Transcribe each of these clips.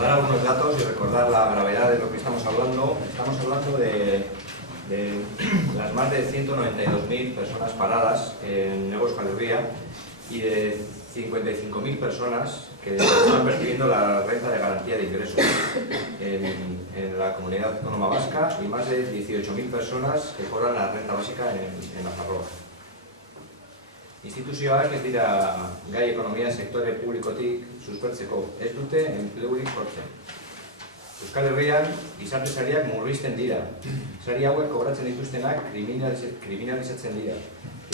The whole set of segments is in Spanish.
dar algunos datos y recordar la gravedad de lo que estamos hablando. Estamos hablando de las más de 192.000 personas paradas en Euskal Herria y de 55.000 personas que están percibiendo la renta de garantía de ingresos en la comunidad autónoma vasca y más de 18.000 personas que cobran la renta básica en Nafarroa. Instituzioak ez dira gai ekonomia sektore publikotik suspertzeko, ez dute enplegurik sortzen. Euskal Herrian gizarte sariak murrizten dira. Sari hauek kobratzen dituztenak kriminalizatzen dira.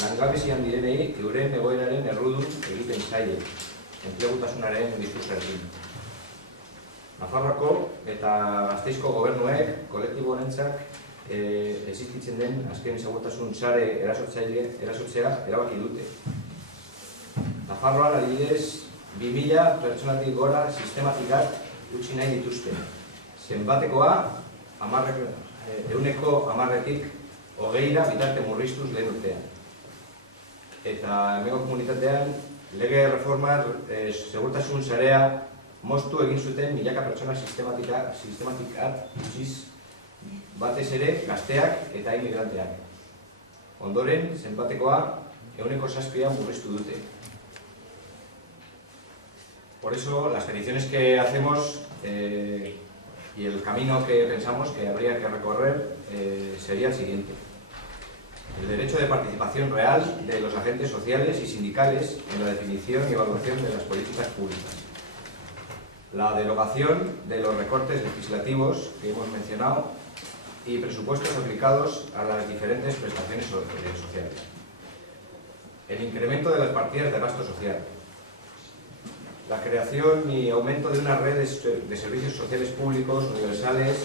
Langabezian direnei euren egoeraren errudun egiten zaie, enplegutasunaren diskursarekin. Nafarroako eta Gasteizko gobernuek kolektibo honentzat existitzen den azken segurtasun sare erasotzea erabaki dute. Nafarroan adibidez 2.000 pertsonatik gora sistematikak utzi nahi dituzte. Zenbatekoa 10%tik 20 bitarte murriztuz lehen urtean. Eta hemengo komunitatean lege reforma segurtasun sarea moztu egin zuten milaka pertsona sistematikat utziz batez ere gazteak eta inmigranteak. Ondoren, zenbatekoa 7% murriztu dute. Por eso, las peticiones que hacemos y el camino que pensamos que habría que recorrer sería el siguiente. El derecho de participación real de los agentes sociales y sindicales en la definición y evaluación de las políticas públicas. La derogación de los recortes legislativos que hemos mencionado y presupuestos aplicados a las diferentes prestaciones sociales. El incremento de las partidas de gasto social. La creación y aumento de una red de servicios sociales públicos universales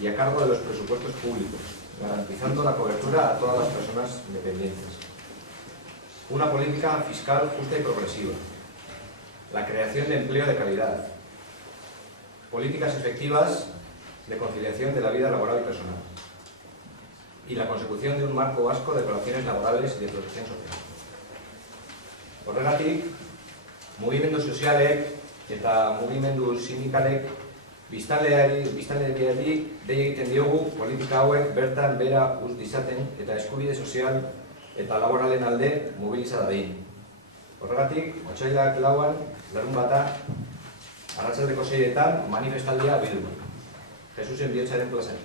y a cargo de los presupuestos públicos, garantizando la cobertura a todas las personas dependientes. Una política fiscal justa y progresiva. La creación de empleo de calidad. Políticas efectivas de conciliación de la vida laboral y personal. Y la consecución de un marco vasco de relaciones laborales y de protección social. Horregatik, mugimendu sozialek eta mugimendu sindikalek biztanleriari dei egiten diogu politika hauek bertan bera uz dizaten eta eskubide sozial eta laboralen alde mobiliza dadin. Horregatik, otsailak 4an, larunbata, arratsaldeko 6etan manifestaldia bildu. Jesús en Bihotzaren plazan.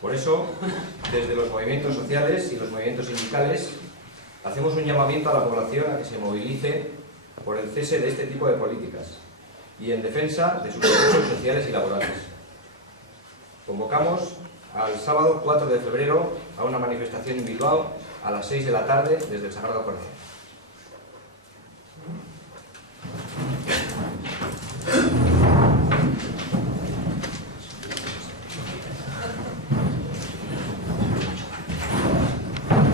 Por eso, desde los movimientos sociales y los movimientos sindicales, hacemos un llamamiento a la población a que se movilice por el cese de este tipo de políticas y en defensa de sus derechos sociales y laborales. Convocamos al sábado 4 de febrero a una manifestación en Bilbao a las 6 de la tarde desde el Sagrado Corazón.